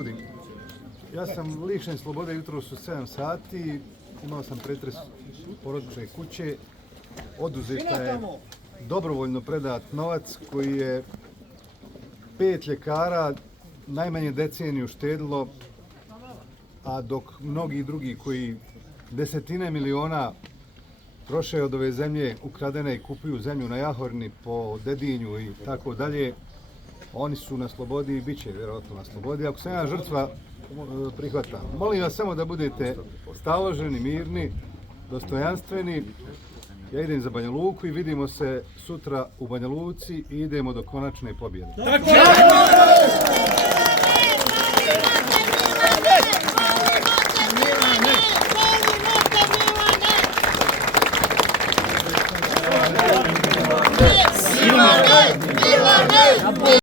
ljudi. Ja sam lišen slobode jutros u 7 sati, imao sam pretres porodične kuće, oduzeta je dobrovoljno predat novac koji je 5 ljekara najmanje deceniju štedjelo, a dok mnogi drugi koji desetine miliona troše od ove zemlje ukradene i kupuju zemlju na Jahorni po Dedinju i tako dalje, oni su na slobodi i bit će vjerojatno na slobodi. Ako sam ja žrtva, prihvatam. Molim vas samo da budete staloženi, mirni, dostojanstveni. Ja idem za Banja Luku i vidimo se sutra u Banja Luci i idemo do konačne pobjede. Yes!